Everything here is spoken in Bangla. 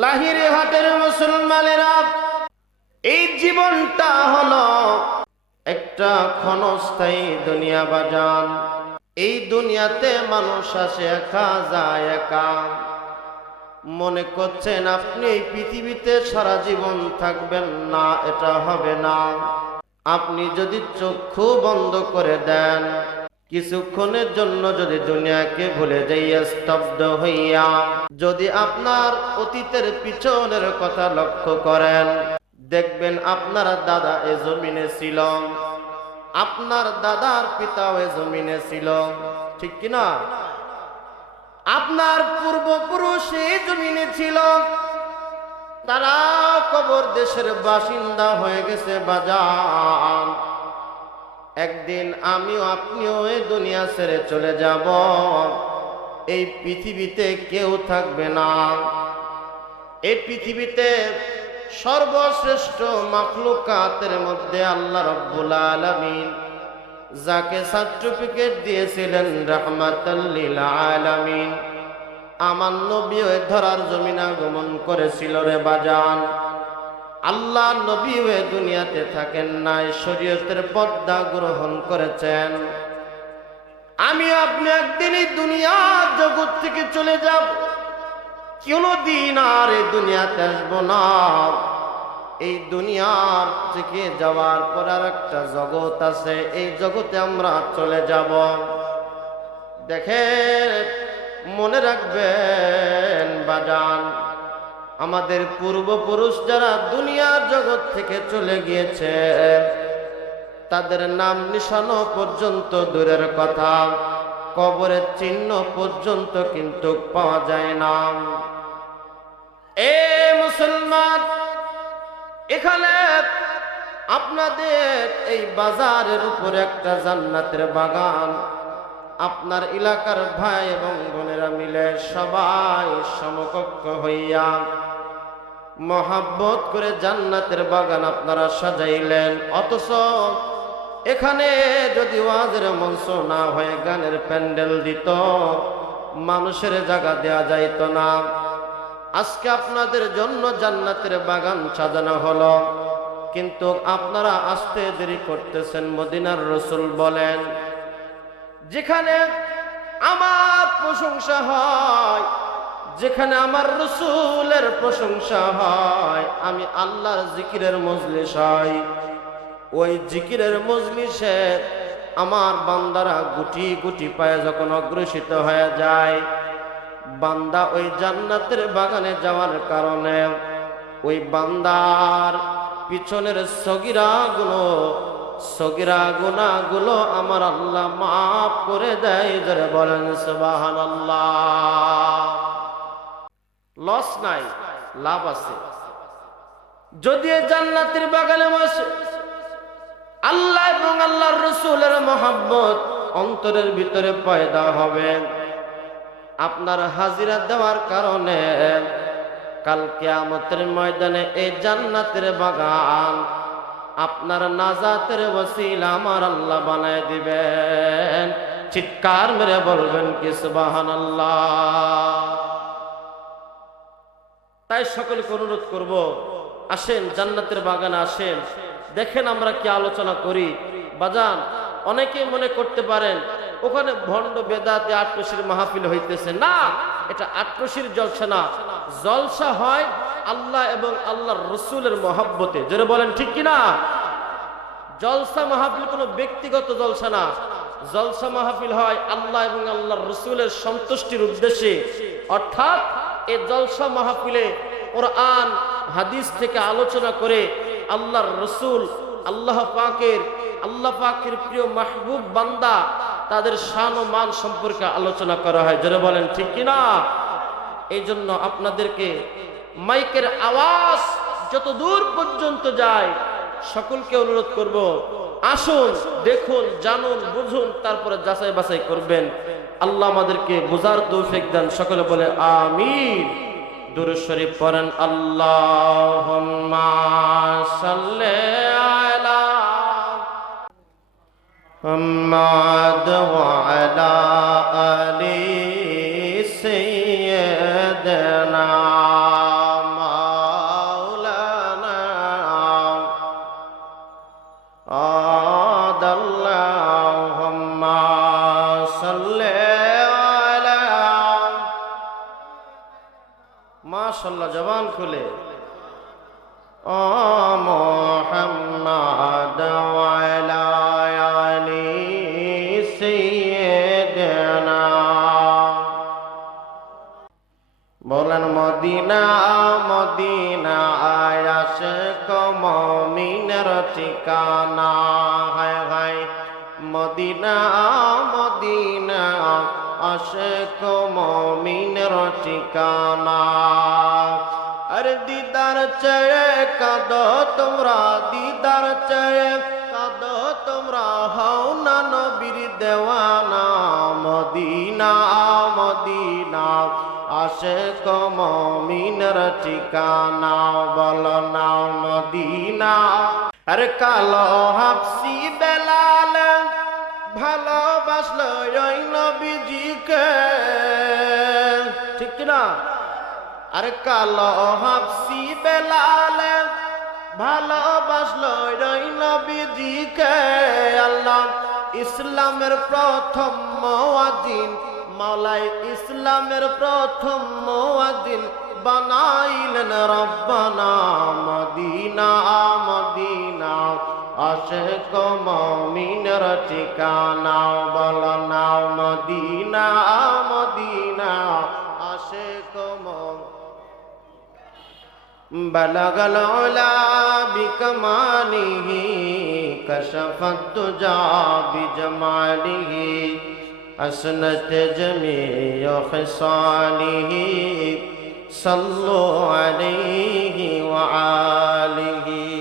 লাহিরে হাটের মুসলমানেরা, এই জীবনটা হলো একটা ক্ষণস্থায়ী দুনিয়া বাজান এই দুনিয়াতে মানুষ আসে, একা যায়, একা। মনে করছেন আপনি এই পৃথিবীতে সারা জীবন থাকবেন না, এটা হবে না। আপনি যদি চক্ষু বন্ধ করে দেন কিছুক্ষণের জন্য যদি দুনিয়াকে ভুলে যাইয়া স্তব্ধ হইয়া যদি আপনার অতীতের পিছনের কথা লক্ষ্য করেন, দেখবেন আপনার দাদা এ জমিনে ছিল। আপনার দাদার পিতাও এ জমিনে ছিল। ঠিক কিনা আপনার পূর্বপুরুষ এই জমিনে ছিল। তারা কবর দেশের বাসিন্দা হয়ে গেছে বাজান একদিন আমিও আপনিও এই দুনিয়া ছেড়ে চলে যাব। এই পৃথিবীতে কেউ থাকবে না। এই পৃথিবীতে সর্বশ্রেষ্ঠ মাফলুকাতের মধ্যে আল্লাহ রব্বুল আলামিন যাকে সার্টিফিকেট দিয়েছিলেন রহমাতাল্লিল আলামিন, আমার নবী ধরার জমিন আগমন করেছিল রে বাজান। আল্লাহ নবী হয়ে দুনিয়াতে থাকেন নাই, শরীয়তের পদ্মা গ্রহণ করেছেন। আমি আপনি একদিন এই দুনিয়ার জগৎ থেকে চলে যাব। কোনদিন আর এই দুনিয়াতে আসব না। এই দুনিয়ার থেকে যাওয়ার পর আর একটা জগৎ আছে, এই জগতে আমরা চলে যাব। দেখে মনে রাখবেন, বাজান আমাদের পূর্বপুরুষ যারা দুনিয়ার জগৎ থেকে চলে গিয়েছে, তাদের নাম নিশানো পর্যন্ত দূরের কথা, কবরের চিহ্ন পর্যন্ত কিন্তু পাওয়া যায় না। এ মুসলমান, এখানে আপনাদের এই বাজারের উপরে একটা জান্নাতের বাগান, আপনার এলাকার ভাই এবং বোনেরা মিলে সবাই সমকক্ষ হইয়া মহাব্বত করে জান্নাতের বাগান আপনারা সাজাইলেন। অথচ এখানে যদি ওয়াজের মঞ্চ না হয়ে গানের প্যান্ডেল দিত, মানুষের জায়গা দেয়া যাইত না। আজকে আপনাদের জন্য জান্নাতের বাগান সাজানো হলো। কিন্তু আপনারা আসতে দেরি করতেছেন, মদিনার রসুল বলেন, যেখানে আমার প্রশংসা হয় যেখানে আমার রসুলের প্রশংসা হয়, আমি আল্লাহর জিকিরের মজলিস হয়। ওই জিকিরের মজলিসে আমার বান্দারা গুটি গুটি পায়ে যখন অগ্রসিত হয়ে যায়, বান্দা ওই জান্নাতের বাগানে যাওয়ার কারণে ওই বান্দার পিছনের সগিরা গুলো সগিরা গুনা গুলো আমার আল্লাহ মাফ করে দেয় যারা বলেন সুবাহান লস নাই, লাভ আছে। যদি জান্নাতের বাগানে বসে আল্লাহ এবং আল্লাহর রসুলের মোহাম্মত অন্তরের ভিতরে পয়দা হবে, আপনার হাজিরা দেওয়ার কারণে কাল কেয়ামতের ময়দানে এই জান্নাতের বাগান আপনার নাজাতের ওসিলা আমার আল্লাহ বানায় দিবেন। চিৎকার মেরে বলবেন কি সুবাহান তাই সকলকে অনুরোধ করব, আসেন, জান্নাতের বাগানে আসেন। দেখেন আমরা কি আলোচনা করি। বাজান অনেকে মনে করতে পারেন, ওখানে ভণ্ড বেদাতে আটরশির মাহফিল হইতেছে। না, এটা আটরশির জলসা না। জলসা হয় আল্লাহ এবং আল্লাহর রসুলের মহাব্বতে। যেটা বলেন, ঠিক কিনা জলসা মাহফিল কোনো ব্যক্তিগত জলসা না। জলসা মাহফিল হয় আল্লাহ এবং আল্লাহর রসুলের সন্তুষ্টির উদ্দেশ্যে। অর্থাৎ এই জলসা মাহফিলে কোরআন, হাদিস থেকে আলোচনা করে আল্লাহর রসুল, আল্লাহ পাকের আল্লাহ পাকের প্রিয় মাহবুব বান্দা তাদের শান ও মান সম্পর্কে আলোচনা করা হয়। যারা বলেন, ঠিক কিনা এই জন্য আপনাদেরকে মাইকের আওয়াজ যত দূর পর্যন্ত যায় সকলকে অনুরোধ করব, আসুন দেখুন, জানুন, বুঝুন, তারপরে যাচাই বাছাই করবেন। আল্লাহ আমাদেরকে বোঝার তৌফিক দেন। সকলে বলে আমি দুরু শরীফ পড়েন আল্লাহ محمد وعلى آل মাশাল্লাহ জবান খুলে। ও মোহাম্মদ বলেন, মদিনা মদিনা আয়াস কমিনের ঠিকানা। হায় হায়, মদিনা মদিনা আশেক মমিনের ঠিকানা। আরে দিদার চেয়ে কাদ তোমরা, দিদার চেয়ে কাদ তোমরা, হও না নবীর দেওয়ানা, মদিনা মদিনা, আশেক মমিনের ঠিকানা, বল না মদিনা। আরে কালো হাফসি বেলাল, ভালোবাসলো ওই নবীজিকে। ঠিক না আরে কালো হাফসি বেলাল ভালোবাসলো ওই নবীজিকে আল্লাহ। ইসলামের প্রথম মুয়াজ্জিন, মাওলাই ইসলামের প্রথম মুয়াজ্জিন, বানাইলেন রব্বানা মদিনা মদিনা, আশেক মমিনের ঠিকানা। بلغ العلا بكماله كشف الدجى بجماله أسنت جميع خصاله صلوا عليه وآله